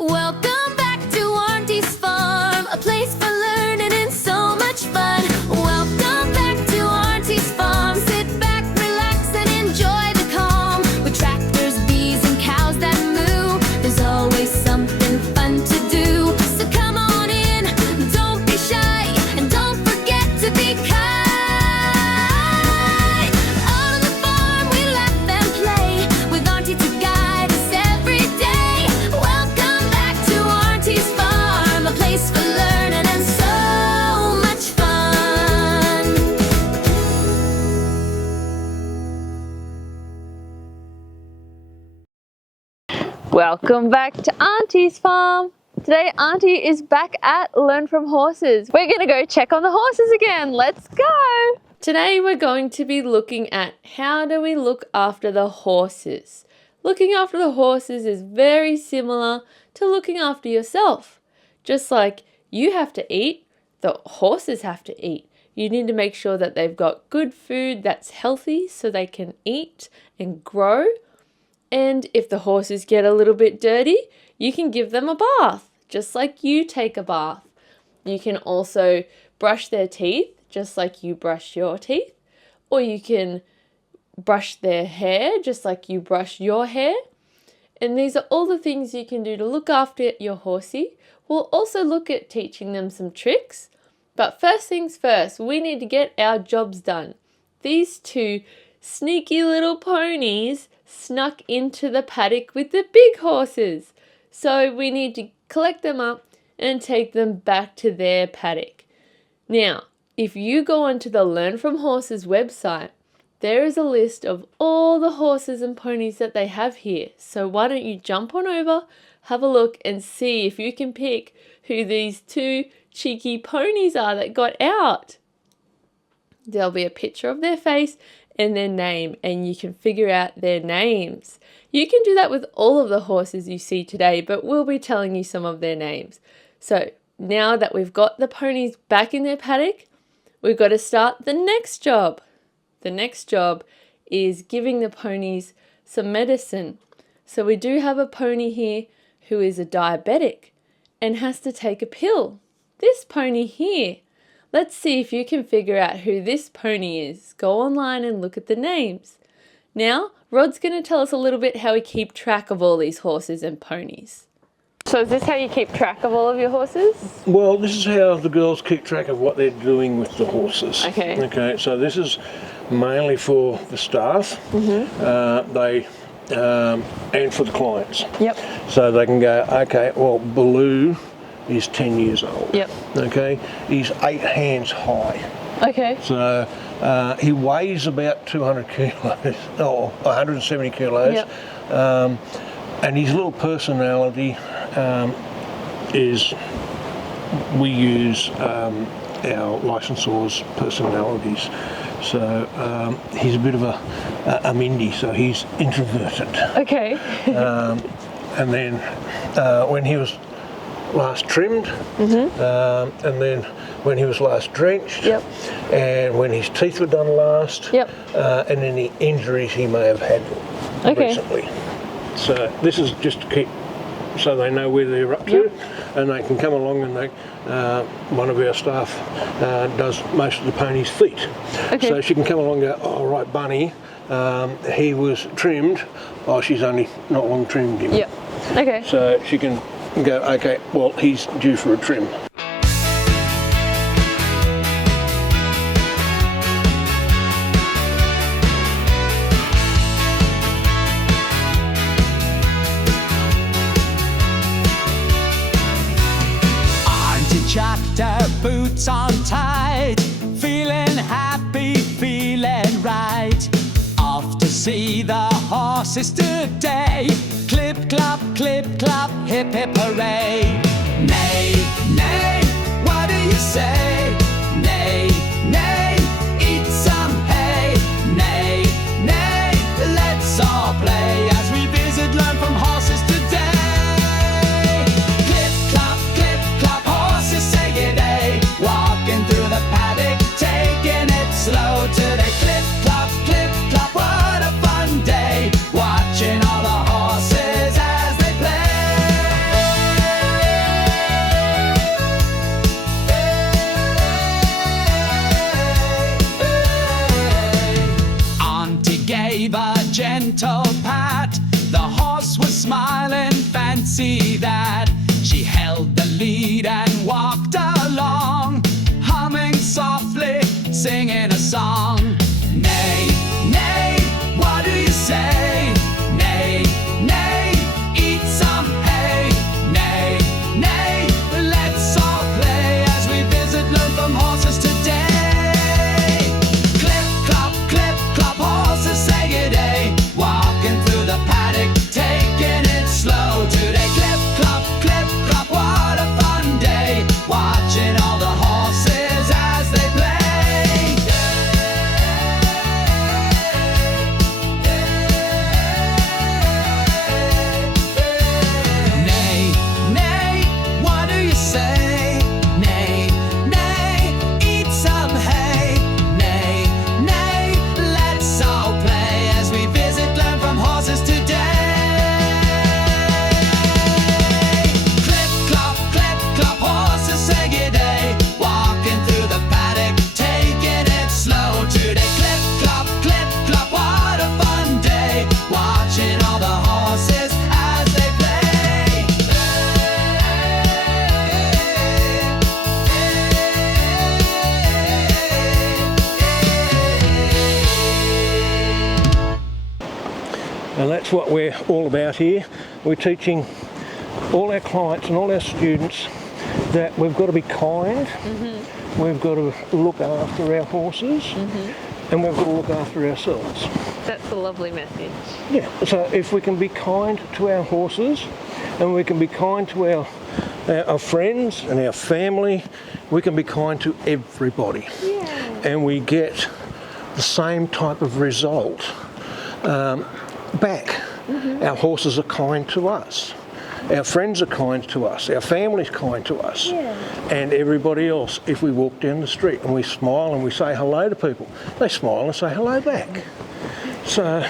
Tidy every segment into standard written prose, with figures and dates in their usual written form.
Welcome back to Auntie's farm, a place for learning and so much fun. Welcome back to Auntie's farm. Sit back, relax, and enjoy the calm. With tractors, bees, and cows that moo, there's always something fun to do. So come on in, don't be shy, and don't forget to be kind. Out on the farm, we laugh and play, with Auntie to guide us every day. Welcome back to Auntie's farm, a place for learning and so much fun. Welcome back to Auntie's farm. Today Auntie is back at Learn from Horses. We're going to go check on the horses again. Let's go. Today we're going to be looking at how do we look after the horses. Looking after the horses is very similar to looking after yourself. Just like you have to eat, the horses have to eat. You need to make sure that they've got good food that's healthy so they can eat and grow. And if the horses get a little bit dirty, you can give them a bath, just like you take a bath. You can also brush their teeth, just like you brush your teeth. Or you can brush their hair, just like you brush your hair. And these are all the things you can do to look after your horsey. We'll also look at teaching them some tricks. But first things first, we need to get our jobs done. These two sneaky little ponies snuck into the paddock with the big horses. So we need to collect them up and take them back to their paddock. Now, if you go onto the Learn from Horses website, there is a list of all the horses and ponies that they have here. So why don't you jump on over, have a look and see if you can pick who these two cheeky ponies are that got out. There'll be a picture of their face and their name, and you can figure out their names. You can do that with all of the horses you see today, but we'll be telling you some of their names. So now that we've got the ponies back in their paddock, we've got to start the next job. The next job is giving the ponies some medicine. So we do have a pony here who is a diabetic and has to take a pill. This pony here. Let's see if you can figure out who this pony is. Go online and look at the names. Now, Rod's going to tell us a little bit how we keep track of all these horses and ponies. So is this how you keep track of all of your horses? Well, this is how the girls keep track of what they're doing with the horses. Okay. Okay, so this is mainly for the staff. And for the clients. Yep. So they can go, okay, well, Baloo is 10 years old. Yep. Okay, he's 8 hands high. Okay. So he weighs about 200 kilos or 170 kilos. Yep. And his little personality is, we use our licensors' personalities. So he's a bit of a Mindy, so he's introverted. Okay. And then when he was last trimmed, and then when he was last drenched, Yep. and when his teeth were done last, Yep. and any injuries he may have had recently. So this is just to keep, so they know where they're up to, and they can come along and they, one of our staff does most of the pony's feet. Okay. So she can come along and go, oh right, Bunny, he was trimmed, oh she's only not long trimmed him. Yep. Okay. So she can go, okay, well he's due for a trim. Chucked her boots on tight, feeling happy, feeling right. Off to see the horses today. Clip, clop, hip, hip, hooray. Neigh, neigh, what do you say? Neigh, neigh, eat some hay. Neigh, neigh, let's all play as we visit Learn from Horses today. Walking through the paddock, taking it slow today. Clip, clop, what a fun day. Watching all the horses as they play. see that. She held the lead and walked along, humming softly, singing a song. Nay, nay, what do you say? Nay, nay, eat some hay. Nay, nay, let's all play as we visit Learn from Horses today. Clip, clop, horses say good day, walking through the paddock, taking it slow today. Clip, clop, what a fun day, watching all the horses as they play. Nay, nay, what do you say? Nay, nay, eat some hay. Nay, nay, let's all play as we visit Learn from Horses today. Clip, clop, horses say good day, walking through the paddock, taking it slow today. Clip, clop, what a fun day, watching all the horses as they play. And that's what we're all about here. We're teaching all our clients and all our students that we've got to be kind, we've got to look after our horses, and we've got to look after ourselves. That's a lovely message. Yeah, so if we can be kind to our horses and we can be kind to our friends and our family, we can be kind to everybody. Yeah. And we get the same type of result back. Our horses are kind to us. Our friends are kind to us. Our family's kind to us. Yeah. And everybody else, if we walk down the street and we smile and we say hello to people, they smile and say hello back. So,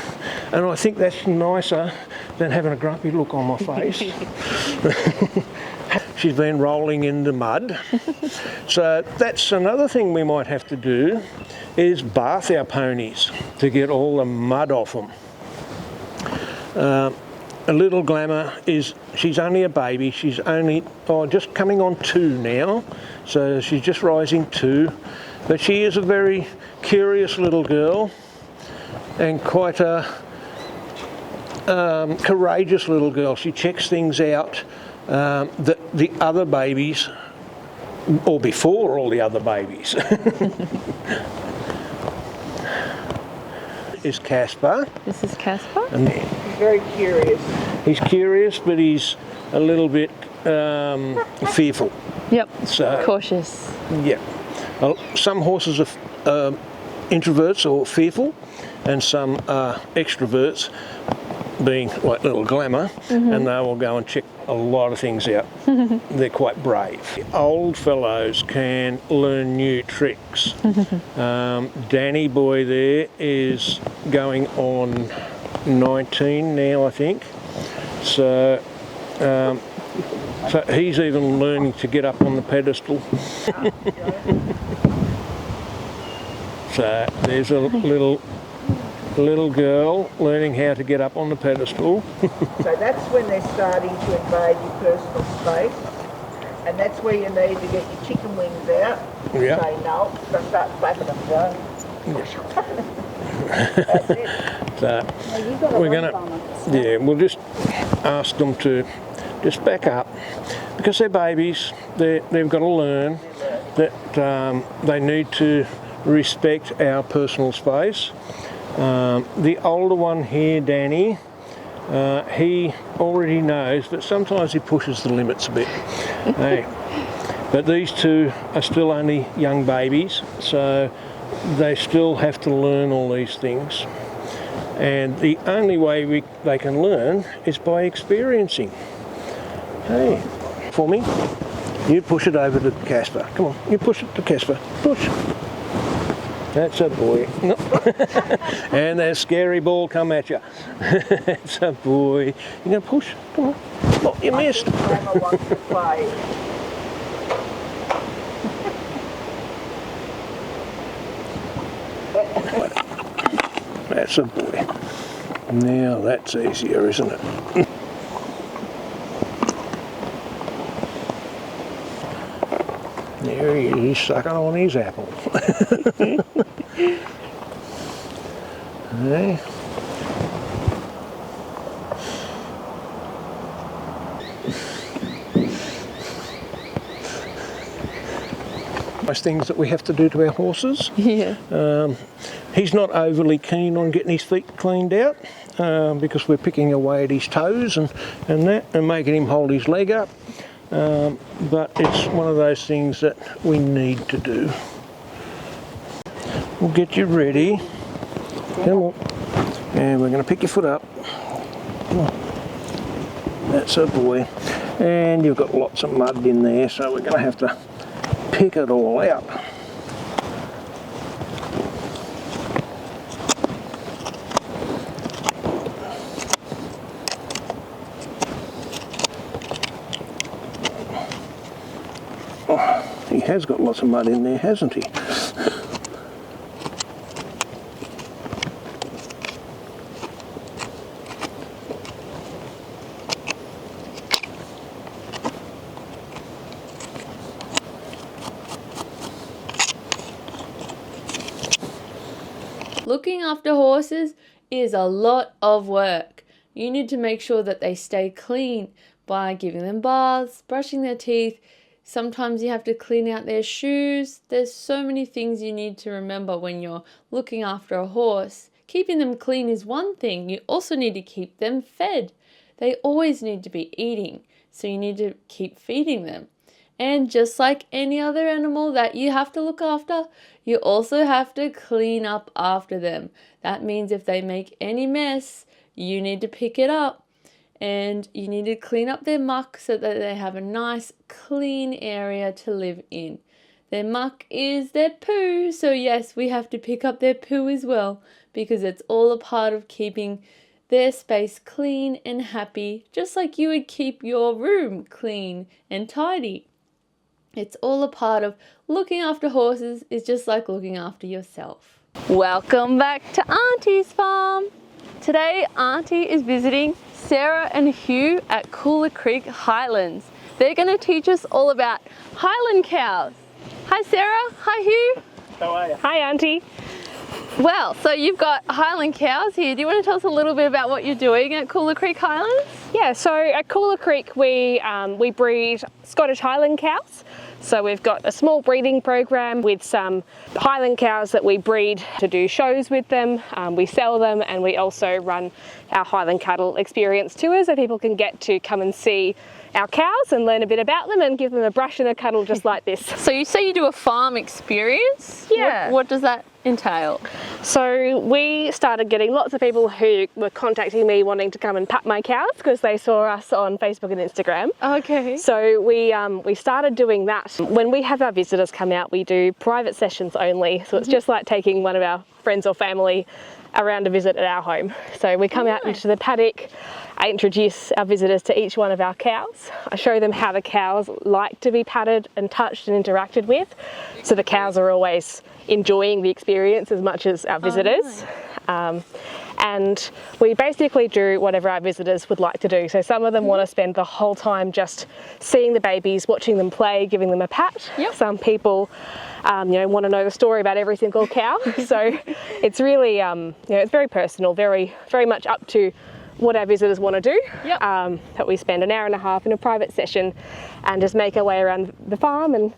and I think that's nicer than having a grumpy look on my face. She's been rolling in the mud. So that's another thing we might have to do, is bath our ponies to get all the mud off them. A little Glamour she's only a baby. She's only just coming on 2 now, so she's just rising 2. But she is a very curious little girl and quite a courageous little girl. She checks things out that the other babies, or before all the other babies. Is Casper. This is Casper. And Very curious. he's curious, but he's a little bit fearful. Yep. So, Cautious. yeah. Well, some horses are introverts or fearful, and some are extroverts, being like little Glamour, and they will go and check a lot of things out. They're quite brave. Old fellows can learn new tricks. Danny boy there is going on 19 now, I think. So, so he's even learning to get up on the pedestal. So there's a little girl learning how to get up on the pedestal. So that's when they're starting to invade your personal space, and that's where you need to get your chicken wings out. Yeah. Say no, so start flapping them down. That's it. So we're going to, we'll just ask them to just back up, because they're babies. They've got to learn that they need to respect our personal space. The older one here, Danny, he already knows, but sometimes he pushes the limits a bit. Hey. But these two are still only young babies, so they still have to learn all these things. And the only way they can learn is by experiencing. Hey, for me, you push it over to Casper. Come on, you push it to Casper. Push. That's a boy. No. And that scary ball come at you. That's a boy. You're going to push. Come on. Oh, you missed. Grandma wants to play. That's a boy. Now that's easier, isn't it? There he is, he's sucking on his apple. Hey. Most things that we have to do to our horses. Yeah. He's not overly keen on getting his feet cleaned out because we're picking away at his toes and that and making him hold his leg up. But it's one of those things that we need to do. We'll get you ready. Come on. And we're going to pick your foot up. That's a boy. And you've got lots of mud in there, so we're going to have to pick it all out. Oh, he has got lots of mud in there, hasn't he? Looking after horses is a lot of work. You need to make sure that they stay clean by giving them baths, brushing their teeth. Sometimes you have to clean out their shoes. There's so many things you need to remember when you're looking after a horse. Keeping them clean is one thing. You also need to keep them fed. They always need to be eating, so you need to keep feeding them. And just like any other animal that you have to look after, you also have to clean up after them. That means if they make any mess, you need to pick it up. And you need to clean up their muck so that they have a nice clean area to live in. Their muck is their poo, so yes, we have to pick up their poo as well, because it's all a part of keeping their space clean and happy, just like you would keep your room clean and tidy. It's all a part of looking after horses. Is just like looking after yourself. Welcome back to Auntie's farm. Today Auntie is visiting Sarah and Hugh at Koolah Creek Highlands. They're going to teach us all about Highland cows. Hi Sarah, hi Hugh. How are you? Hi Auntie. Well, so you've got Highland cows here. Do you want to tell us a little bit about what you're doing at Koolah Creek Highlands? Yeah, so at Koolah Creek we breed Scottish Highland cows. So we've got a small breeding program with some Highland cows that we breed to do shows with them. We sell them, and we also run our Highland cattle experience tours so people can get to come and see our cows and learn a bit about them and give them a brush and a cuddle just like this. So you say you do a farm experience? Yeah. What does that entail? So we started getting lots of people who were contacting me wanting to come and pat my cows because they saw us on Facebook and Instagram. Okay. So we started doing that. When we have our visitors come out, we do private sessions only. So it's just like taking one of our friends or family around a visit at our home. So we come out into the paddock. I introduce our visitors to each one of our cows. I show them how the cows like to be patted and touched and interacted with. So the cows are always enjoying the experience as much as our visitors. And we basically do whatever our visitors would like to do. So some of them want to spend the whole time just seeing the babies, watching them play, giving them a pat. Yep. Some people want to know the story about every single cow. So it's really, it's very personal, very, very much up to what our visitors want to do. Yep. But we spend an hour and a half in a private session and just make our way around the farm and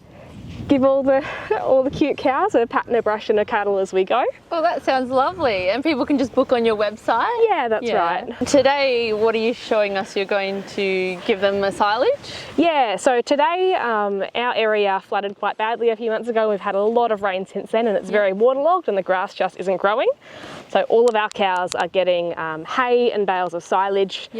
give all the cute cows a pat and a brush and a cuddle as we go. Well, that sounds lovely. And people can just book on your website? Yeah, that's right. Today, what are you showing us? You're going to give them a silage? Yeah, so today our area flooded quite badly a few months ago. We've had a lot of rain since then and it's very waterlogged and the grass just isn't growing. So all of our cows are getting hay and bales of silage,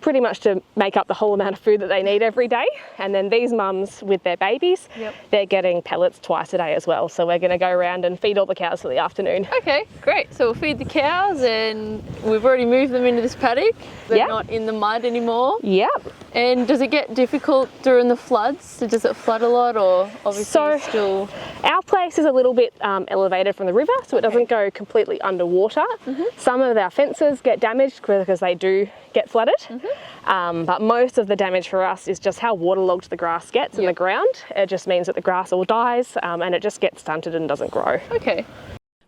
pretty much to make up the whole amount of food that they need every day. And then these mums with their babies, they're getting pellets twice a day as well. So we're going to go around and feed all the cows for the afternoon. Okay, great. So we'll feed the cows and we've already moved them into this paddock. They're not in the mud anymore. Yep. And does it get difficult during the floods? So does it flood a lot, or obviously So- still? Our place is a little bit elevated from the river, so it doesn't go completely underwater. Some of our fences get damaged because they do get flooded, but most of the damage for us is just how waterlogged the grass gets in the ground. It just means that the grass all dies and it just gets stunted and doesn't grow. Okay.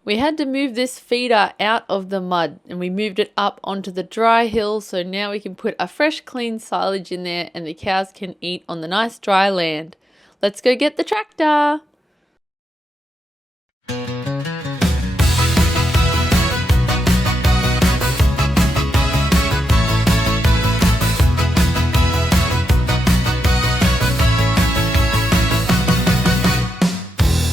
We had to move this feeder out of the mud and we moved it up onto the dry hill, so now we can put a fresh clean silage in there and the cows can eat on the nice dry land. Let's go get the tractor.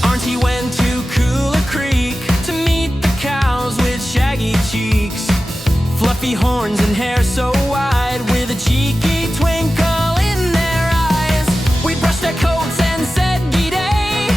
Auntie went to Koolah Creek to meet the cows with shaggy cheeks, fluffy horns and hair so wide, with a cheeky twinkle in their eyes. We brushed their coats and said g'day,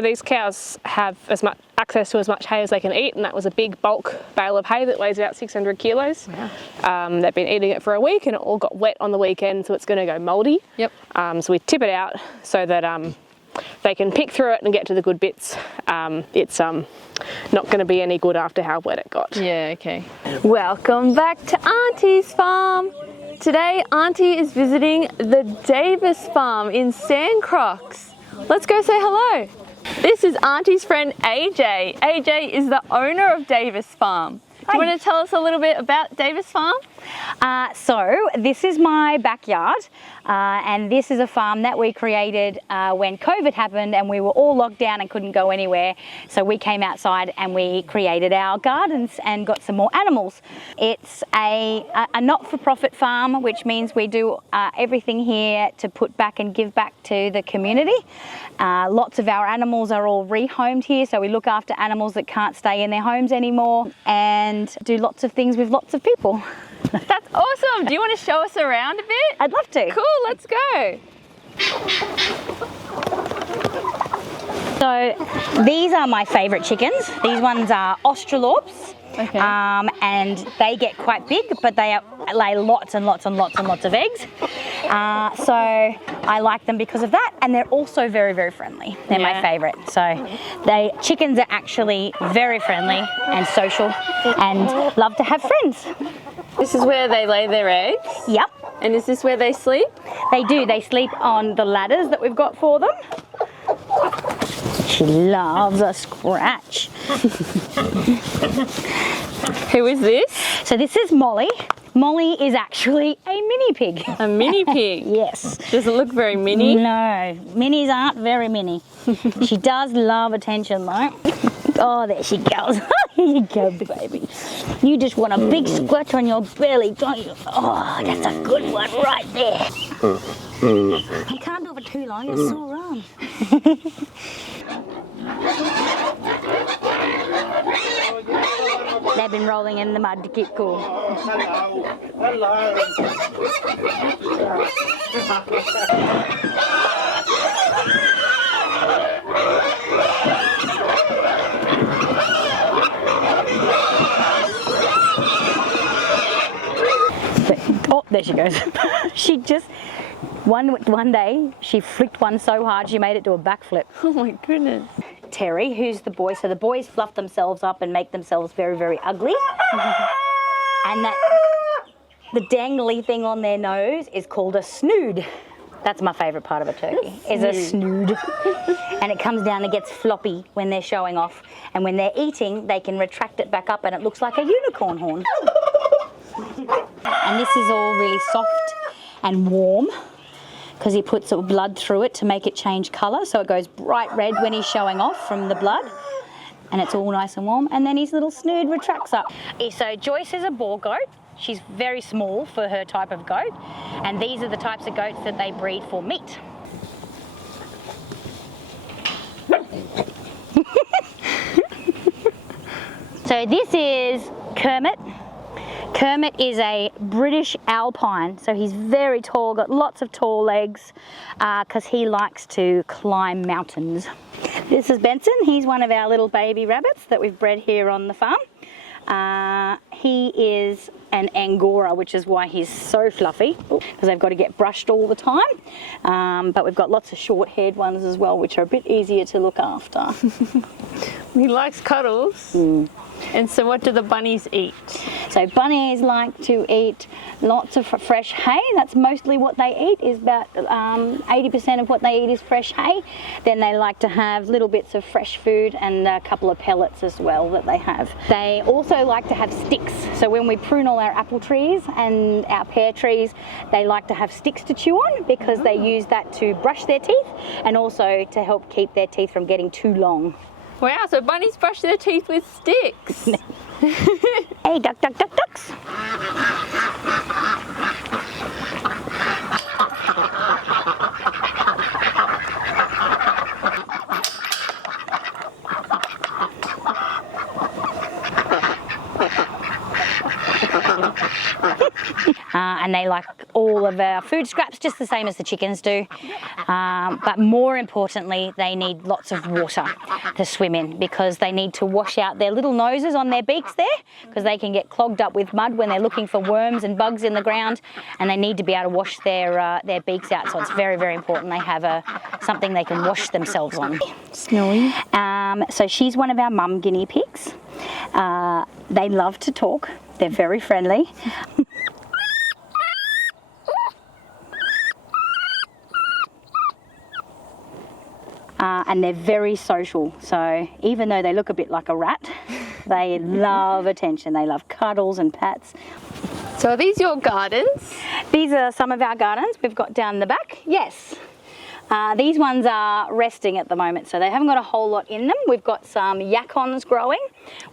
So these cows have as much access to as much hay as they can eat, and that was a big bulk bale of hay that weighs about 600 kilos. Wow. They've been eating it for a week and it all got wet on the weekend, so it's going to go mouldy. Yep. So we tip it out so that they can pick through it and get to the good bits. It's not going to be any good after how wet it got. Yeah, okay. Welcome back to Auntie's farm. Today, Auntie is visiting the Davis farm in Sandcrocs. Let's go say hello. This is Auntie's friend AJ. AJ is the owner of Davis Farm. Do you want to tell us a little bit about Davis Farm? So this is my backyard, and this is a farm that we created when COVID happened and we were all locked down and couldn't go anywhere. So we came outside and we created our gardens and got some more animals. It's a not-for-profit farm, which means we do everything here to put back and give back to the community. Lots of our animals are all rehomed here, so we look after animals that can't stay in their homes anymore and do lots of things with lots of people. That's awesome. Do you want to show us around a bit? I'd love to. Cool, let's go. So these are my favourite chickens. These ones are Australorps. Okay. And they get quite big, but they lay lots and lots and lots and lots of eggs. So I like them because of that, and they're also very, very friendly. They're my favourite. So chickens are actually very friendly and social and love to have friends. This is where they lay their eggs? Yep. And is this where they sleep? They do. They sleep on the ladders that we've got for them. She loves a scratch. Who is this? So this is Molly. Molly is actually a mini pig. A mini pig? Yes. Does it look very mini? No, minis aren't very mini. She does love attention though. Oh, there she goes. Here you go, baby. You just want a big scratch on your belly, don't you? Oh, that's a good one right there. You can't do it for too long, you're so wrong. They've been rolling in the mud to keep cool. Hello. Hello. Oh, there she goes. She just, one day, she flicked one so hard she made it do a backflip. Oh my goodness. Terry, who's the boy, so the boys fluff themselves up and make themselves very, very ugly. And the dangly thing on their nose is called a snood. That's my favourite part of a turkey, is a snood. And it comes down and gets floppy when they're showing off. And when they're eating, they can retract it back up and it looks like a unicorn horn. And this is all really soft and warm because he puts blood through it to make it change colour. So it goes bright red when he's showing off from the blood. And it's all nice and warm. And then his little snood retracts up. So Joyce is a boar goat. She's very small for her type of goat. And these are the types of goats that they breed for meat. So this is Kermit. Kermit is a British alpine, so he's very tall, got lots of tall legs because he likes to climb mountains. This is Benson. He's one of our little baby rabbits that we've bred here on the farm. He is an Angora, which is why he's so fluffy, because they've got to get brushed all the time. But we've got lots of short-haired ones as well, which are a bit easier to look after. He likes cuddles. And so what do the bunnies eat? So bunnies like to eat lots of fresh hay. That's mostly what they eat, is about 80% of what they eat is fresh hay. Then they like to have little bits of fresh food and a couple of pellets as well that they have. They also like to have sticks. So when we prune all our apple trees and our pear trees, they like to have sticks to chew on because they use that to brush their teeth and also to help keep their teeth from getting too long. Wow, so bunnies brush their teeth with sticks. Hey, duck, duck, duck, ducks. And they like all of our food scraps, just the same as the chickens do. But more importantly, they need lots of water to swim in, because they need to wash out their little noses on their beaks there, because they can get clogged up with mud when they're looking for worms and bugs in the ground, and they need to be able to wash their beaks out. So it's very, very important they have something they can wash themselves on. Snowy. So she's one of our mum guinea pigs. They love to talk. They're very friendly. And they're very social. So even though they look a bit like a rat, they love attention. They love cuddles and pats. So are these your gardens? These are some of our gardens we've got down the back. Yes. These ones are resting at the moment, so they haven't got a whole lot in them. We've got some yacons growing,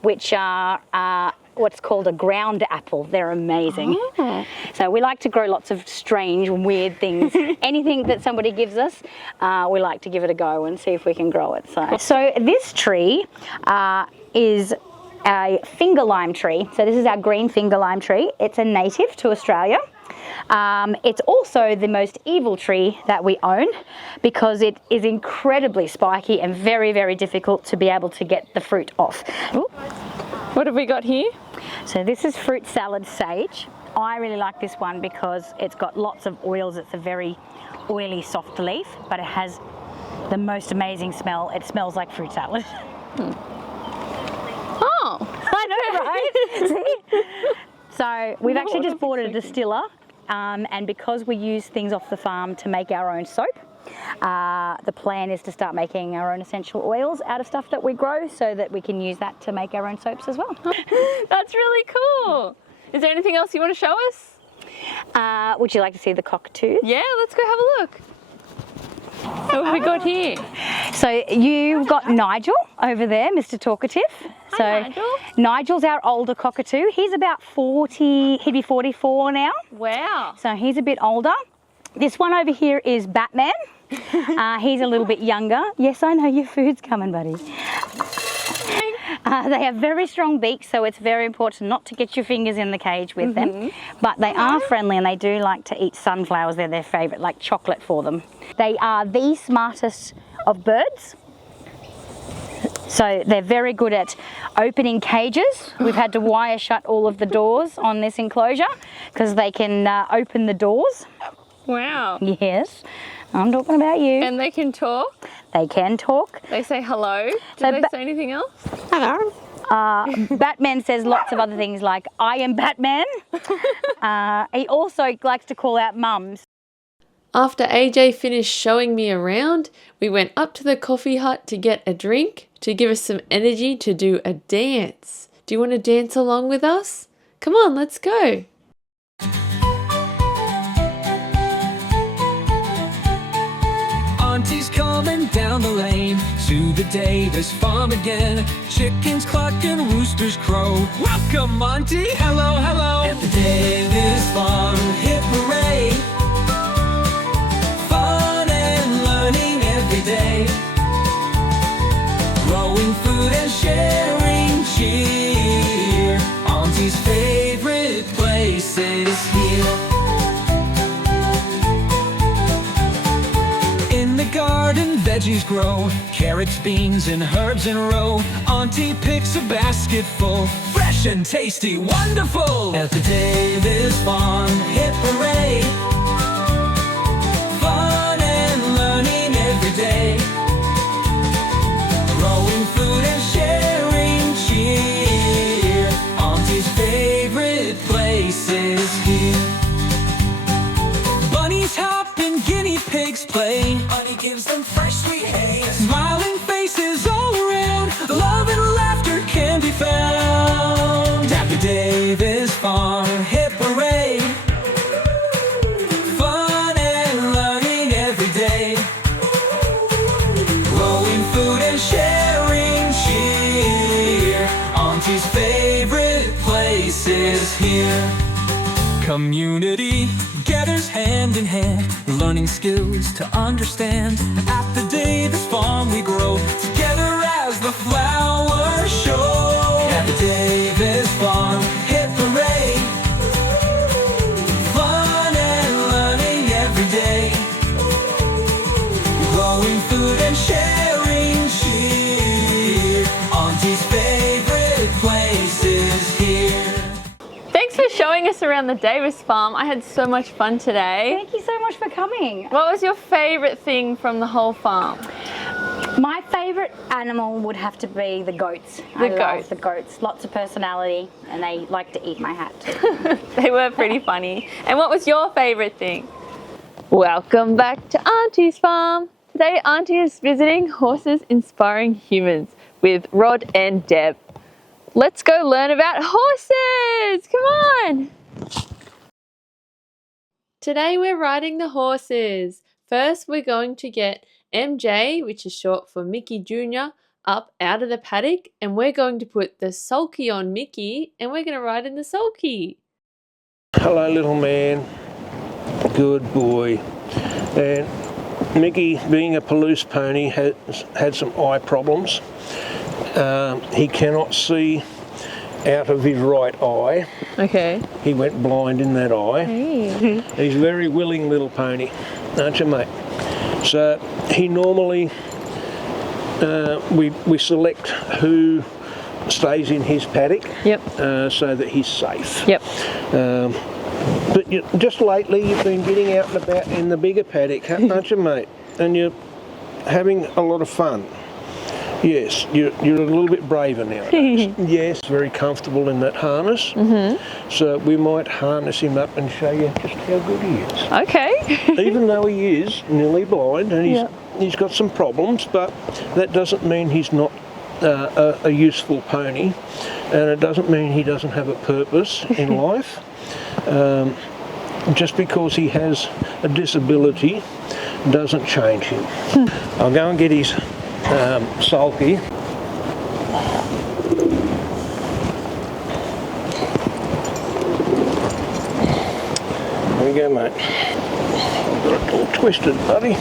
which are what's called a ground apple. They're amazing. Oh. So we like to grow lots of strange, weird things. Anything that somebody gives us, we like to give it a go and see if we can grow it. So this tree is a finger lime tree. So this is our green finger lime tree. It's a native to Australia. It's also the most evil tree that we own, because it is incredibly spiky and very, very difficult to be able to get the fruit off. Ooh. What have we got here? So this is fruit salad sage. I really like this one because it's got lots of oils. It's a very oily, soft leaf, but it has the most amazing smell. It smells like fruit salad. Oh, I know, right? See? So we've actually just bought a distiller, and because we use things off the farm to make our own soap, the plan is to start making our own essential oils out of stuff that we grow, so that we can use that to make our own soaps as well. that's really cool. Is there anything else you want to show us? Would you like to see the cockatoos? Yeah, let's go have a look. What have we got here? So you've got Nigel over there, Mr. Talkative. So Hi, Nigel. Nigel's our older cockatoo. He's about 40, he'd be 44 now. Wow. So he's a bit older. This one over here is Batman. He's a little bit younger. Yes, I know your food's coming, buddy. They have very strong beaks, so it's very important not to get your fingers in the cage with them. But they are friendly and they do like to eat sunflowers. They're their favourite, like chocolate for them. They are the smartest of birds. So they're very good at opening cages. We've had to wire shut all of the doors on this enclosure because they can open the doors. Wow. Yes, I'm talking about you. And they can talk? They can talk. They say hello. Do So they say anything else? Hello. Batman says lots of other things like, I am Batman. He also likes to call out mums. After AJ finished showing me around, we went up to the coffee hut to get a drink to give us some energy to do a dance. Do you want to dance along with us? Come on, let's go. Auntie's coming down the lane to the Davis farm again. Chickens cluck and roosters crow. Welcome, Auntie. Hello, hello. At the Davis farm, hip hooray. Fun and learning every day. Growing food and sharing cheer. Auntie's favorite place is here. Garden veggies grow, carrots, beans, and herbs in a row. Auntie picks a basket full, fresh and tasty, wonderful. At the Davis farm, hip hooray. Fun and learning every day. Growing food and sharing cheer. Auntie's favorite place is here. Bunnies hop and guinea pigs play. Honey gives them fresh sweet hay. Smiling faces all around. Love and laughter can be found at the Davis farm. Hip hooray. Fun and learning every day. Growing food and sharing cheer. Auntie's favorite place is here. Community gathers hand in hand, learning skills to understand. At the Davis farm we grow, together as the flowers show. At the Davis farm, hip hooray. Fun and learning every day. us around the Davis farm. I had so much fun today. Thank you so much for coming. What was your favourite thing from the whole farm? My favourite animal would have to be the goats. I love the goats. Lots of personality, and they like to eat my hat too. They were pretty funny. And what was your favourite thing? Welcome back to Auntie's farm. Today Auntie is visiting Horses Inspiring Humans with Rod and Deb. Let's go learn about horses! Come on! Today we're riding the horses. First we're going to get MJ, which is short for Mickey Jr., up out of the paddock, and we're going to put the sulky on Mickey, and we're going to ride in the sulky. Hello, little man. Good boy. And Mickey, being a Palouse pony, has had some eye problems. He cannot see out of his right eye. Okay. He went blind in that eye. Hey. He's a very willing little pony, aren't you, mate? So he normally, we select who stays in his paddock. Yep. So that he's safe. Yep. But just lately you've been getting out and about in the bigger paddock, aren't you, mate? And you're having a lot of fun. Yes, you're a little bit braver now. Yes, very comfortable in that harness. So we might harness him up and show you just how good he is. Okay. Even though he is nearly blind and he's got some problems, but that doesn't mean he's not a useful pony, and it doesn't mean he doesn't have a purpose in life. Just because he has a disability doesn't change him. I'll go and get his sulky. There you go, mate. I've got it all twisted, buddy.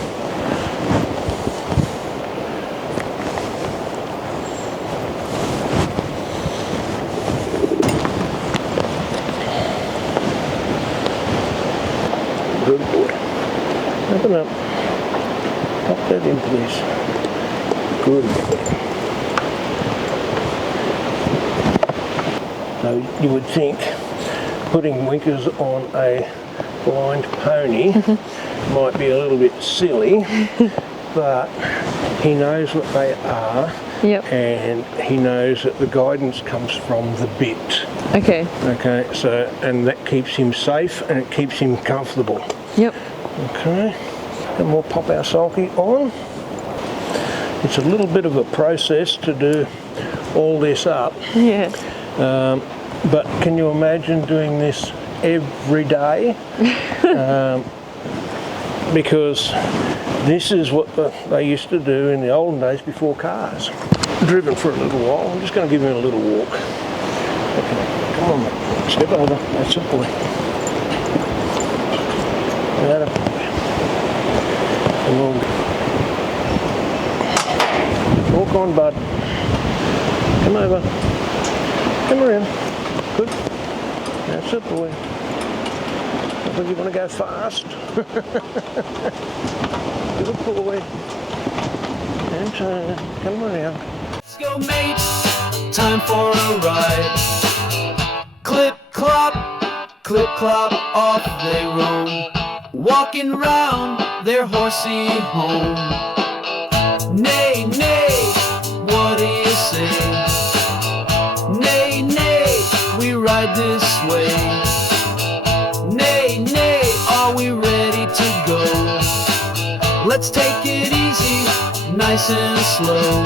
Good boy. Open up. Pop that in, please. Good boy. So you would think putting winkers on a blind pony might be a little bit silly, but he knows what they are. Yep. And he knows that the guidance comes from the bit. Okay. Okay, so, and that keeps him safe and it keeps him comfortable. Yep. Okay, and we'll pop our sulky on. It's a little bit of a process to do all this up. Yeah. But can you imagine doing this every day? Because this is what they used to do in the olden days before cars. Driven for a little while. I'm just going to give him a little walk. Okay, come on, mate. Step over. That's it, boy. That a boy. Come on. Walk on, bud. Come over. Come around. Good. That's it, boy. You want to go fast? Good boy. And turn. Come around. Let's go, mate. Time for a ride. Clip clop, off they roam. Walking round their horsey home. Nay, nay, what do you say? Nay, nay, we ride this way. Nay, nay, are we ready to go? Let's take it easy, nice and slow.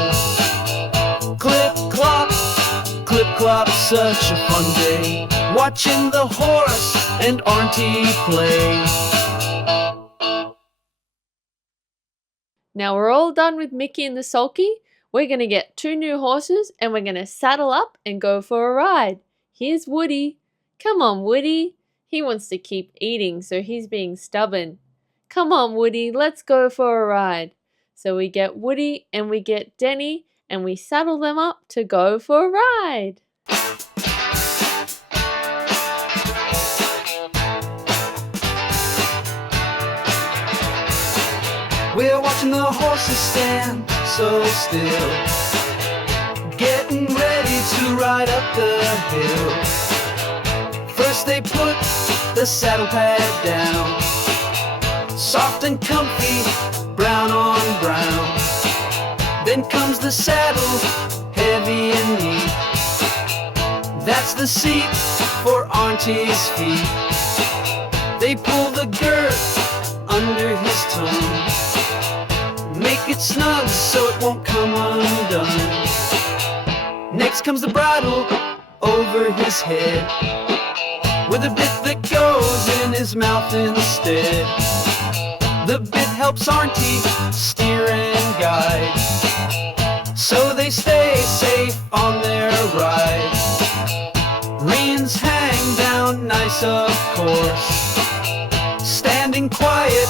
Clip clop, such a fun day. Watching the horse and Auntie play. Now we're all done with Mickey and the sulky. We're going to get 2 new horses and we're going to saddle up and go for a ride. Here's Woody. Come on, Woody. He wants to keep eating, so he's being stubborn. Come on, Woody, let's go for a ride. So we get Woody and we get Denny and we saddle them up to go for a ride. We're watching the horses stand so still, getting ready to ride up the hill. First they put the saddle pad down, soft and comfy, brown on brown. Then comes the saddle, heavy and neat. That's the seat for Auntie's feet. They pull the girth under his tongue, make it snug so it won't come undone. Next comes the bridle over his head, with a bit that goes in his mouth instead. The bit helps Auntie steer and guide, so they stay safe on their ride. Reins hang down nice, of course, standing quiet,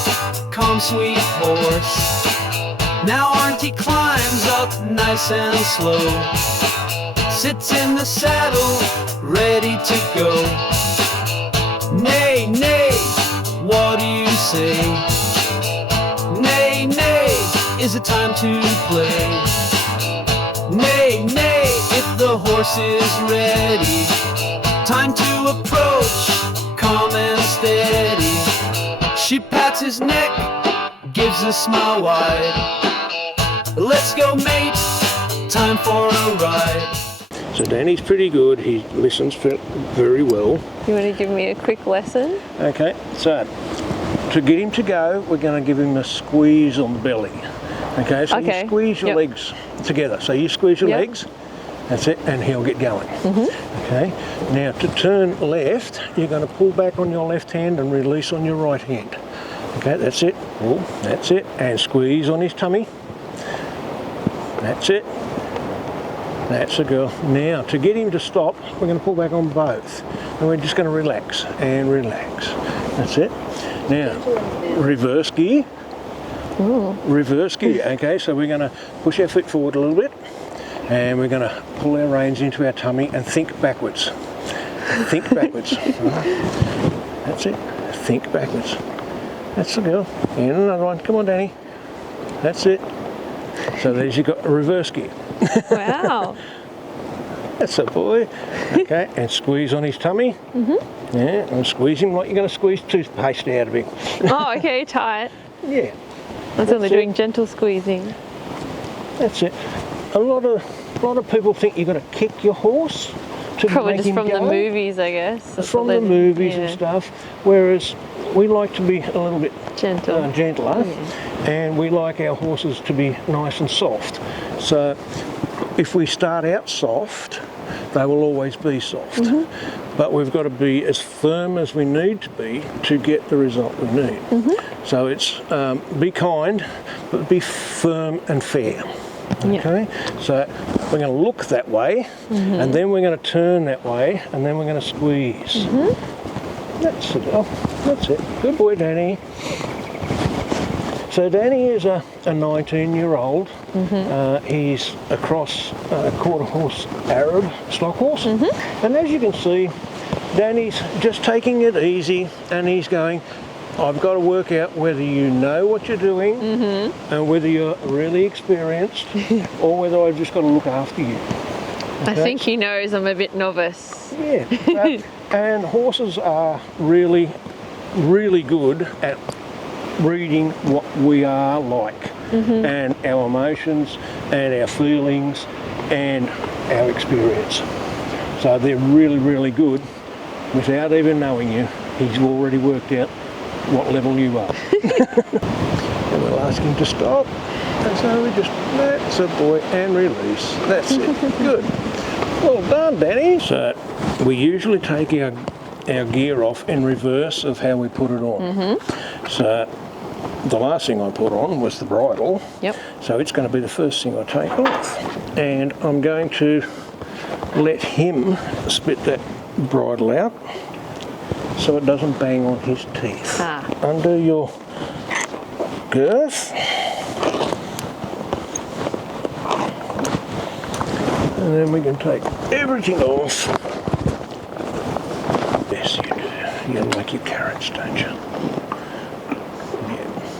calm, sweet horse. Now Auntie climbs up nice and slow, sits in the saddle, ready to go. Nay, nay, what do you say? Nay, nay, is it time to play? Nay, nay, if the horse is ready, time to approach, calm and steady. She pats his neck, gives a smile wide. Let's go, mate, time for a ride. So Danny's pretty good. He listens very well. You want to give me a quick lesson? Okay, so to get him to go, we're going to give him a squeeze on the belly. Okay, so you squeeze your legs together. So you squeeze your legs, that's it, and he'll get going. Okay, now to turn left, you're going to pull back on your left hand and release on your right hand. Okay, that's it. Pull, that's it, and squeeze on his tummy. That's it. That's the girl. Now, to get him to stop, we're going to pull back on both. And we're just going to relax and relax. That's it. Now, reverse gear. Ooh. Reverse gear. Okay, so we're going to push our feet forward a little bit. And we're going to pull our reins into our tummy and think backwards. Think backwards. That's it. Think backwards. That's the girl. And another one. Come on, Danny. That's it. So there's you got a reverse gear. Wow. That's a boy. Okay, and squeeze on his tummy. Yeah, and squeeze him like you're going to squeeze toothpaste out of him. Oh, okay, tight. Yeah. That's only doing gentle squeezing. That's it. A lot of people think you've got to kick your horse to Probably make just him from go. the movies, I guess. That's From the movies and stuff. Whereas we like to be a little bit gentler. And we like our horses to be nice and soft. So if we start out soft, they will always be soft. But we've got to be as firm as we need to be to get the result we need. So it's be kind, but be firm and fair. Okay, so we're going to look that way, and then we're going to turn that way, and then we're going to squeeze. That's it. Oh, that's it. Good boy, Danny. So Danny is a 19-year-old. He's a cross quarter horse Arab stock horse, and as you can see, Danny's just taking it easy, and he's going, I've got to work out whether you know what you're doing and whether you're really experienced or whether I've just got to look after you. Okay? I think he knows I'm a bit novice. Yeah, and horses are really, really good at reading what we are like and our emotions and our feelings and our experience. So they're really, really good. Without even knowing you, he's already worked out what level you are. And we'll ask him to stop. And so we just, that's a boy, and release. That's it. Good. Well done, Danny. So we usually take our gear off in reverse of how we put it on. So the last thing I put on was the bridle. So it's going to be the first thing I take off. And I'm going to let him spit that bridle out so it doesn't bang on his teeth. Undo your girth. And then we can take everything off. Yes, you do. You like your carrots, don't you? Yeah.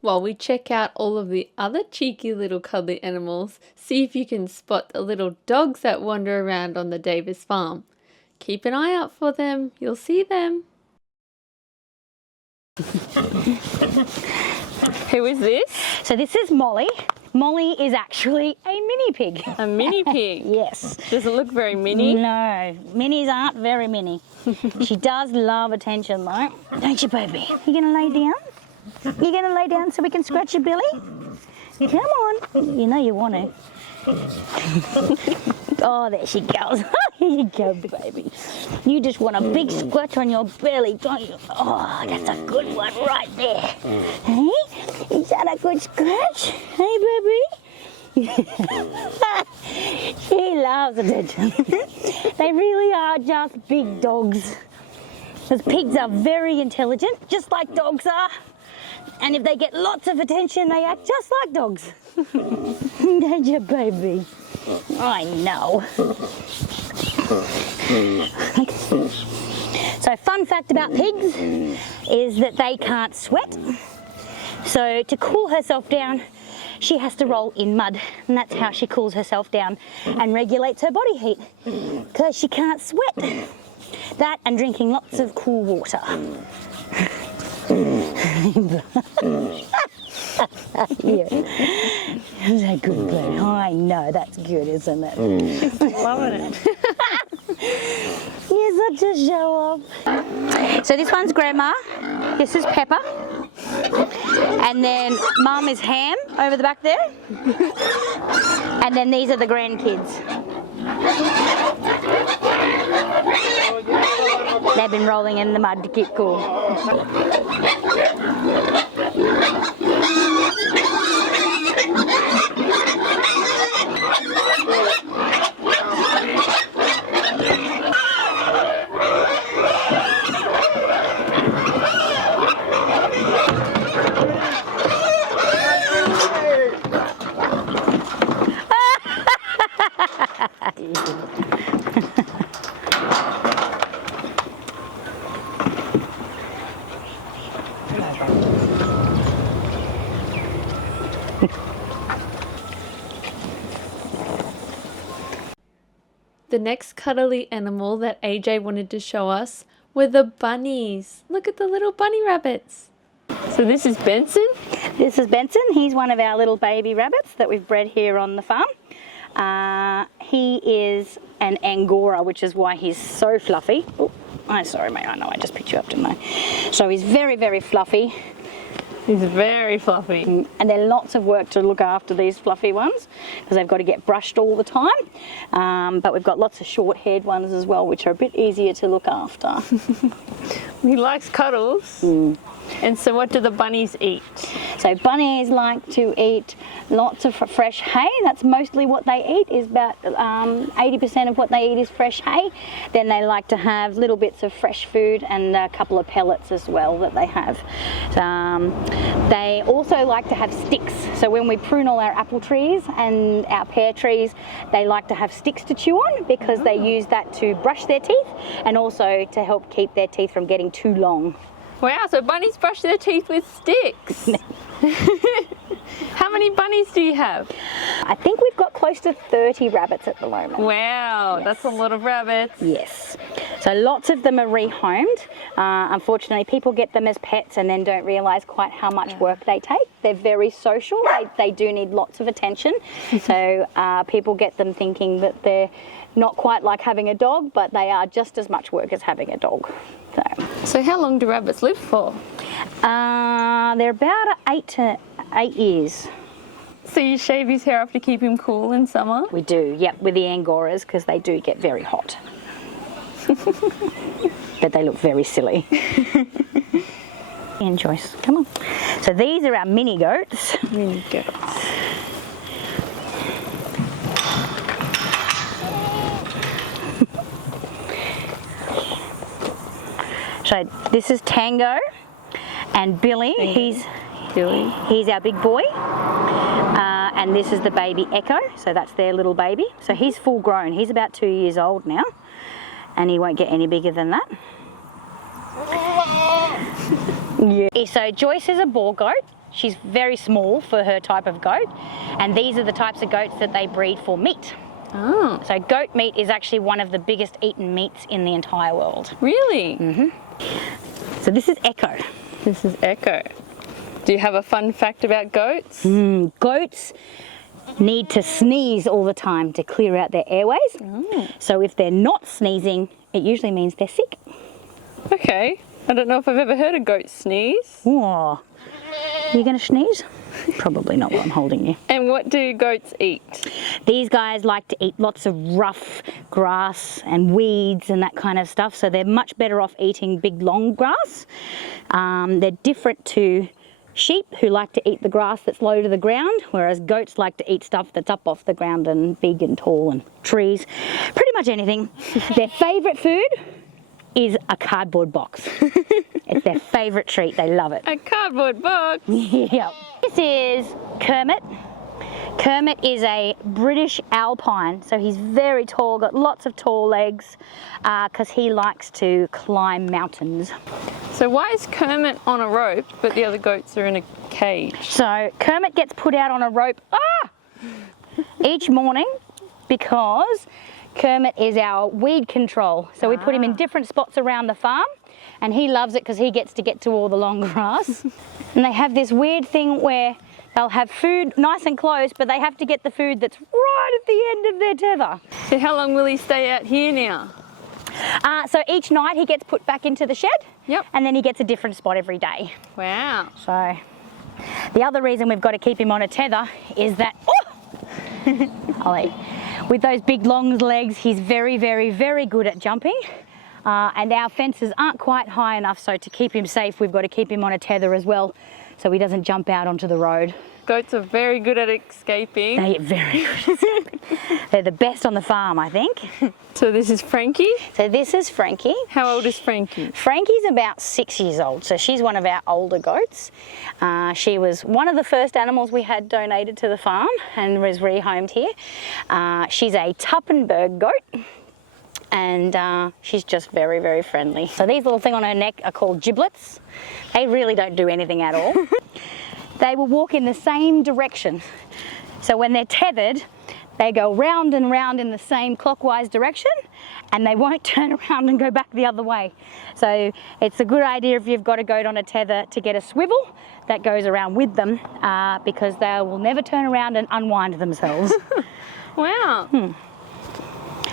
While we check out all of the other cheeky little cuddly animals, see if you can spot the little dogs that wander around on the Davis farm. Keep an eye out for them, you'll see them. Who is this? So this is Molly. Molly is actually a mini pig. A mini pig? Yes. Does it look very mini? No, minis aren't very mini. She does love attention though. Don't you, baby? You gonna lay down? You gonna lay down so we can scratch your belly? Come on. You know you want to. Oh, there she goes. Here you go, baby. You just want a big scratch on your belly, don't you? Oh, that's a good one right there. Hey? Is that a good scratch? Hey, baby? She loves attention. They really are just big dogs. Because pigs are very intelligent, just like dogs are. And if they get lots of attention, they act just like dogs. Don't you, baby? I know. So fun fact about pigs is that they can't sweat. So to cool herself down, she has to roll in mud, and that's how she cools herself down and regulates her body heat, because she can't sweat. That and drinking lots of cool water. Yeah. Is that good, babe? I know, that's good, isn't it? Loving it. You're such a show off. So this one's Grandma, this is Pepper, and then Mum is Ham over the back there, and then these are the grandkids. They've been rolling in the mud to keep cool. The next cuddly animal that AJ wanted to show us were the bunnies. Look at the little bunny rabbits. So this is Benson? This is Benson. He's one of our little baby rabbits that we've bred here on the farm. He is an Angora, which is why he's so fluffy. Oh, I'm sorry, mate. I know I just picked you up, didn't I? So he's very, very fluffy. He's very fluffy. And there's lots of work to look after these fluffy ones because they've got to get brushed all the time. But we've got lots of short-haired ones as well, which are a bit easier to look after. He likes cuddles. And so what do the bunnies eat? So bunnies like to eat lots of fresh hay. That's mostly what they eat, is about 80% of what they eat is fresh hay. Then they like to have little bits of fresh food and a couple of pellets as well that they have. They also like to have sticks. So when we prune all our apple trees and our pear trees, they like to have sticks to chew on because they use that to brush their teeth and also to help keep their teeth from getting too long. Wow, so bunnies brush their teeth with sticks. How many bunnies do you have? I think we've got close to 30 rabbits at the moment. Wow, Yes. That's a lot of rabbits. Yes. So lots of them are rehomed. Unfortunately, people get them as pets and then don't realise quite how much work they take. They're very social. They do need lots of attention. So people get them thinking that they're not quite like having a dog, but they are just as much work as having a dog. So how long do rabbits live for? They're about 8 years. So you shave his hair off to keep him cool in summer? We do, yep, with the Angoras because they do get very hot. But they look very silly. And Joyce, come on. So these are our mini goats. Mini goats. So this is Tango and Billy. He's our big boy. And this is the baby Echo. So that's their little baby. So he's full grown. He's about 2 years old now. And he won't get any bigger than that. Yeah. So Joyce is a boar goat. She's very small for her type of goat, and these are the types of goats that they breed for meat. Oh, So goat meat is actually one of the biggest eaten meats in the entire world. really? So this is Echo. This is Echo. Do you have a fun fact about goats? Goats need to sneeze all the time to clear out their airways. So if they're not sneezing, it usually means they're sick. Okay. I don't know if I've ever heard a goat sneeze. Oh, you gonna sneeze? Probably not while I'm holding you. And what do goats eat? These guys like to eat lots of rough grass and weeds and that kind of stuff, so they're much better off eating big long grass. They're different to sheep, who like to eat the grass that's low to the ground, whereas goats like to eat stuff that's up off the ground and big and tall and trees, pretty much anything. Their favourite food is a cardboard box. It's their favourite treat, they love it. A cardboard box. Yep. This is Kermit. Kermit is a British alpine, so he's very tall, got lots of tall legs, because he likes to climb mountains. So why is Kermit on a rope, but the other goats are in a cage? So Kermit gets put out on a rope each morning because Kermit is our weed control. So we put him in different spots around the farm, and he loves it because he gets to get to all the long grass. And they have this weird thing where they'll have food nice and close, but they have to get the food that's right at the end of their tether. So how long will he stay out here now? So each night he gets put back into the shed. Yep. And then he gets a different spot every day. Wow. So the other reason we've got to keep him on a tether is that, Ollie, with those big long legs, he's very, very, very good at jumping. And our fences aren't quite high enough, so to keep him safe, we've got to keep him on a tether as well, so he doesn't jump out onto the road. Goats are very good at escaping. They're very good at escaping. They're the best on the farm, I think. So this is Frankie. So this is Frankie. How old is Frankie? Frankie's about 6 years old, so she's one of our older goats. She was one of the first animals we had donated to the farm and was rehomed here. She's a Tuppenberg goat, and she's just very, very friendly. So these little things on her neck are called giblets. They really don't do anything at all. They will walk in the same direction. So when they're tethered, they go round and round in the same clockwise direction, and they won't turn around and go back the other way. So it's a good idea if you've got a goat on a tether to get a swivel that goes around with them, because they will never turn around and unwind themselves. Wow.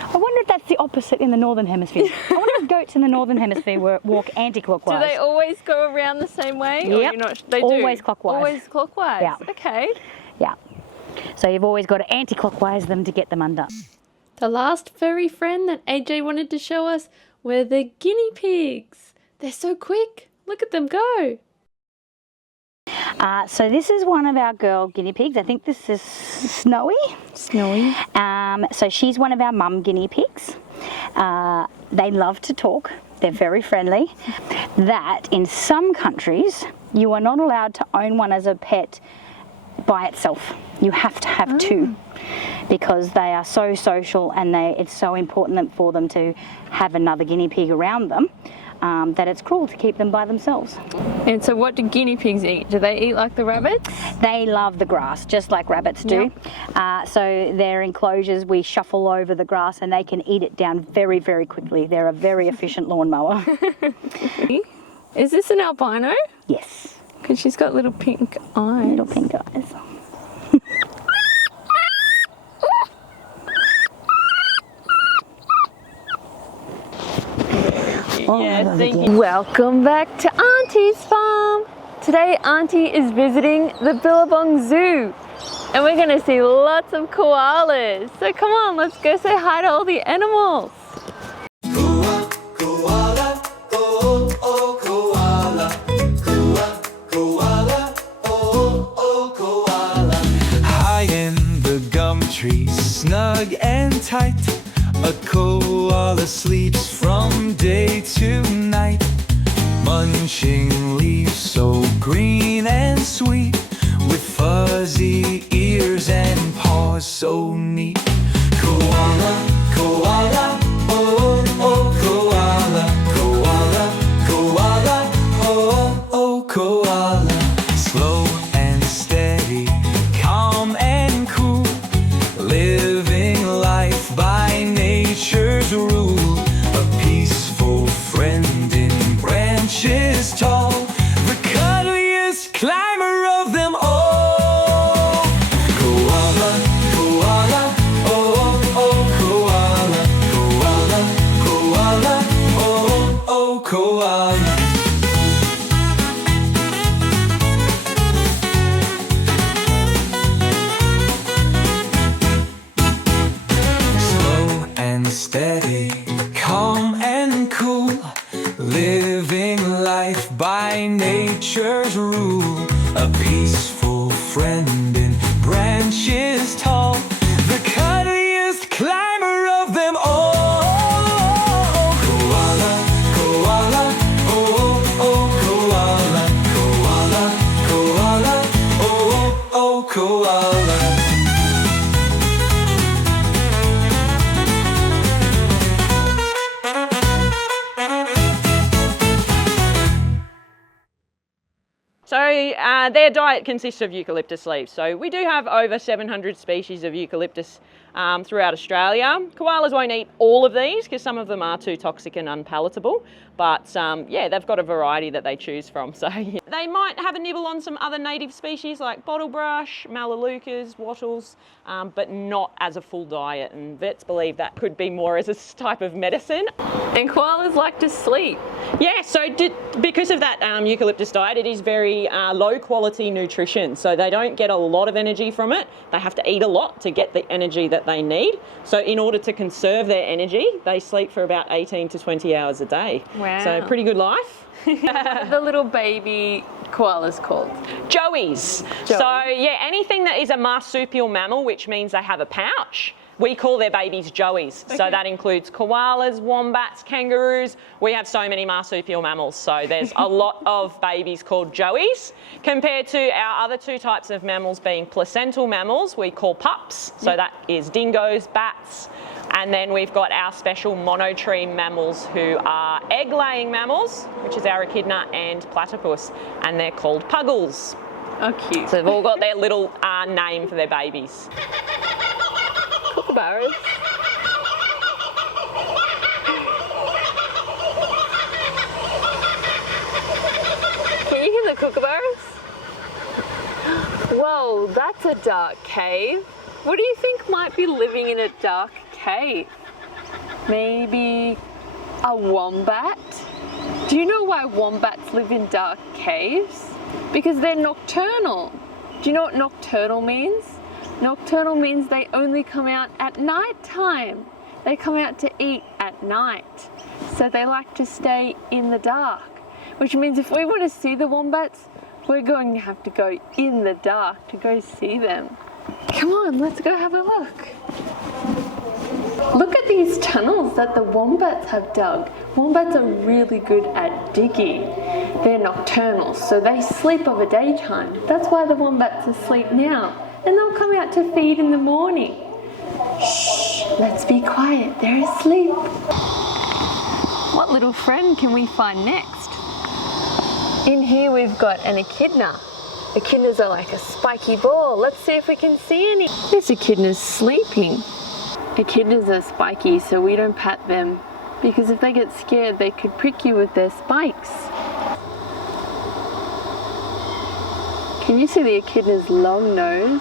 I wonder if that's the opposite in the Northern Hemisphere. I wonder if goats in the Northern Hemisphere walk anti-clockwise. Do they always go around the same way? Or Yep. you're not, they Always do? clockwise. Always clockwise? Yeah. Okay. Yeah. So you've always got to anti-clockwise them to get them undone. The last furry friend that AJ wanted to show us were the guinea pigs. They're so quick. Look at them go. So this is one of our girl guinea pigs. I think this is Snowy. Snowy. So she's one of our mum guinea pigs. They love to talk. They're very friendly. That in some countries, you are not allowed to own one as a pet by itself. You have to have two, because they are so social, and it's so important for them to have another guinea pig around them, that it's cruel to keep them by themselves. And so what do guinea pigs eat? Do they eat like the rabbits? They love the grass, just like rabbits do. So their enclosures, we shuffle over the grass and they can eat it down very, very quickly. They're a very efficient lawnmower. Is this an albino? Yes. Because she's got little pink eyes. Little pink eyes. Yeah, thank you. Welcome back to Auntie's farm. Today Auntie is visiting the Billabong Zoo, and we're going to see lots of koalas. So come on, let's go say hi to all the animals. Koala, oh, oh, koala. Koala, oh, koala. High in the gum tree, snug and tight, a koala sleeps from day to night, munching leaves so green and sweet, with fuzzy ears and paws so neat. Koala, koala, oh, oh, koala. Koala, koala, oh, oh, calm and cool, living life by nature's rule. A peaceful friend in branches tall, the cuddliest climber of them all. Koala, koala, oh, oh, koala, koala, koala, oh, oh, koala. So their diet consists of eucalyptus leaves. So we do have over 700 species of eucalyptus throughout Australia. Koalas won't eat all of these because some of them are too toxic and unpalatable. But yeah, they've got a variety that they choose from. So yeah. They might have a nibble on some other native species like bottlebrush, melaleucas, wattles, but not as a full diet. And vets believe that could be more as a type of medicine. And koalas like to sleep. Yeah, so because of that eucalyptus diet, it is very low quality nutrition. So they don't get a lot of energy from it. They have to eat a lot to get the energy that they need. So in order to conserve their energy, they sleep for about 18 to 20 hours a day. Wow. So pretty good life. What are the little baby koalas called? Joeys. So yeah, anything that is a marsupial mammal, which means they have a pouch, we call their babies joeys. Okay. So that includes koalas, wombats, kangaroos. We have so many marsupial mammals. So there's a lot of babies called joeys compared to our other two types of mammals being placental mammals, we call pups. So that is dingoes, bats. And then we've got our special monotreme mammals who are egg-laying mammals, which is our echidna and platypus, and they're called puggles. Oh, cute. So they've all got their little name for their babies. Kookaburras. Can you hear the kookaburras? Whoa, that's a dark cave. What do you think might be living in a dark cave? Maybe a wombat? Do you know why wombats live in dark caves? Because they're nocturnal. Do you know what nocturnal means? Nocturnal means they only come out at night time. They come out to eat at night. So they like to stay in the dark, which means if we want to see the wombats, we're going to have to go in the dark to go see them. Come on, let's go have a look. Look at these tunnels that the wombats have dug. Wombats are really good at digging. They're nocturnal, so they sleep over daytime. That's why the wombats are asleep now. And they'll come out to feed in the morning. Shh, let's be quiet, they're asleep. What little friend can we find next? In here we've got an echidna. Echidnas are like a spiky ball. Let's see if we can see any. This echidna's sleeping. Echidnas are spiky, so we don't pat them, because if they get scared, they could prick you with their spikes. Can you see the echidna's long nose?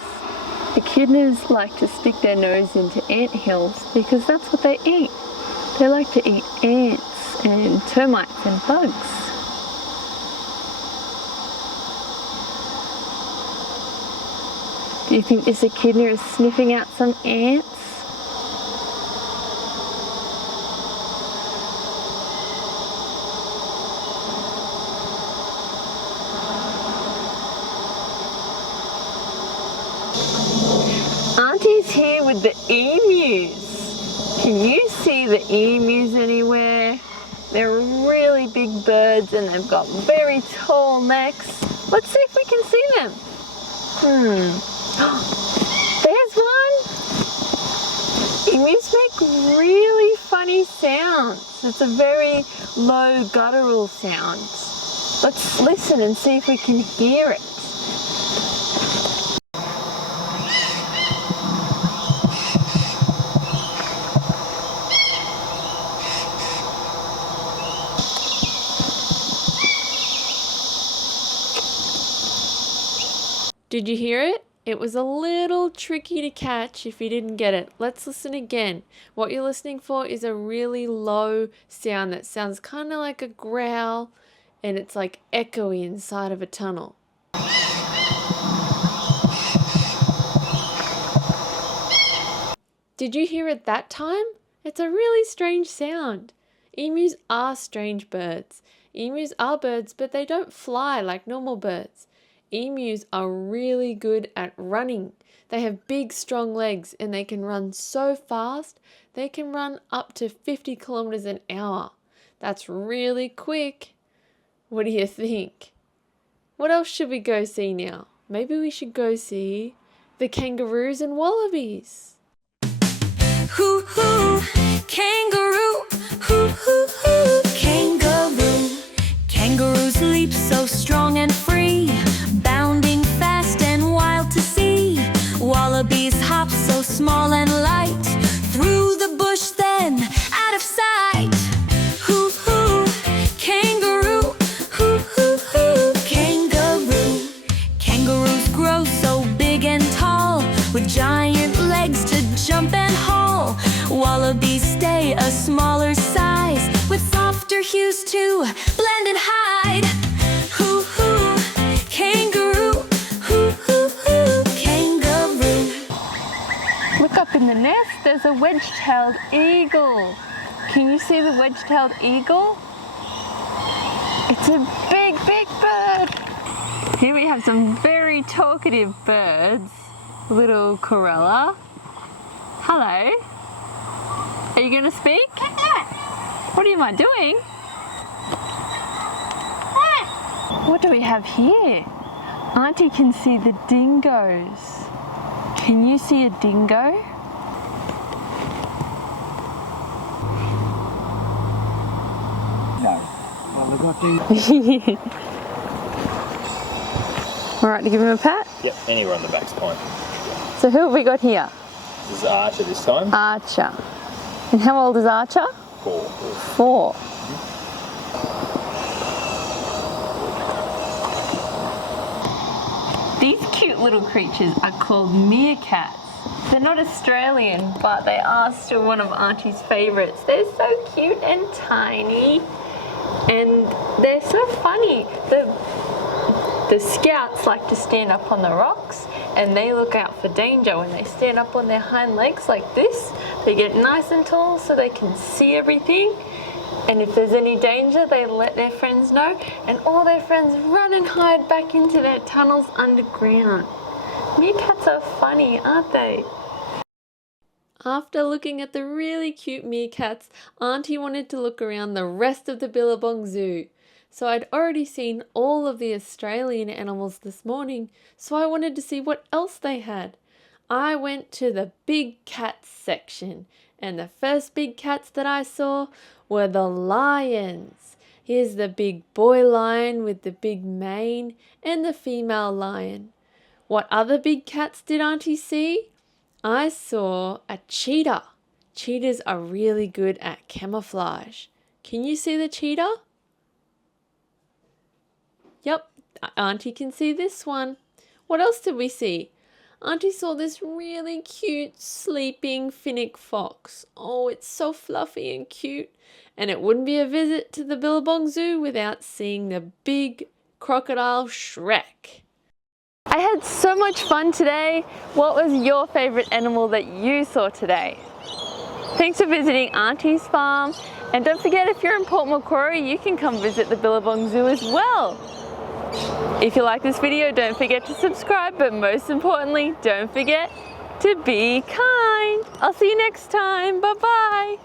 Echidnas like to stick their nose into ant hills because that's what they eat. They like to eat ants and termites and bugs. Do you think this echidna is sniffing out some ants? Auntie's here with the emus. Can you see the emus anywhere? They're really big birds and they've got very tall necks. Let's see if we can see them. There's one. Emus make really funny sounds. It's a very low guttural sound. Let's listen and see if we can hear it. Did you hear it? It was a little tricky to catch if you didn't get it. Let's listen again. What you're listening for is a really low sound that sounds kind of like a growl, and it's like echoey inside of a tunnel. Did you hear it that time? It's a really strange sound. Emus are strange birds. Emus are birds, but they don't fly like normal birds. Emus are really good at running. They have big, strong legs and they can run so fast, they can run up to 50 kilometers an hour. That's really quick. What do you think? What else should we go see now? Maybe we should go see the kangaroos and wallabies. Hoo hoo, kangaroo. Hoo hoo hoo, kangaroo. Kangaroos leap so strong and free, bounding fast and wild to see. Wallabies hop so small and light, through the bush then out of sight. Hoo hoo, kangaroo. Hoo hoo hoo, kangaroo. Kangaroos grow so big and tall, with giant legs to jump and haul. Wallabies stay a smaller size, with softer hues to blend and hide. Hoo hoo, kangaroo. Hoo hoo hoo, kangaroo. Look up in the nest, there's a wedge-tailed eagle. Can you see the wedge-tailed eagle? It's a big, big bird. Here we have some very talkative birds. Little Koolah. Hello. Are you going to speak? What am I doing? What do we have here? Auntie can see the dingoes. Can you see a dingo? No. Well, we've got the... All right, to give him a pat? Yep, anywhere on the back's fine. So who have we got here? This is Archer this time. Archer. And how old is Archer? 4. 4. These cute little creatures are called meerkats. They're not Australian, but they are still one of Auntie's favourites. They're so cute and tiny, and they're so funny. The scouts like to stand up on the rocks, and they look out for danger. When they stand up on their hind legs like this, they get nice and tall so they can see everything. And if there's any danger, they let their friends know, and all their friends run and hide back into their tunnels underground. Meerkats are funny, aren't they? After looking at the really cute meerkats, Auntie wanted to look around the rest of the Billabong Zoo. So I'd already seen all of the Australian animals this morning, so I wanted to see what else they had. I went to the big cats section, and the first big cats that I saw were the lions. Here's the big boy lion with the big mane and the female lion. What other big cats did Auntie see? I saw a cheetah. Cheetahs are really good at camouflage. Can you see the cheetah? Yep, Auntie can see this one. What else did we see? Auntie saw this really cute sleeping finnick fox. Oh, it's so fluffy and cute. And it wouldn't be a visit to the Billabong Zoo without seeing the big crocodile Shrek. I had so much fun today. What was your favourite animal that you saw today? Thanks for visiting Auntie's farm. And don't forget, if you're in Port Macquarie, you can come visit the Billabong Zoo as well. If you like this video, don't forget to subscribe, but most importantly, don't forget to be kind. I'll see you next time. Bye-bye.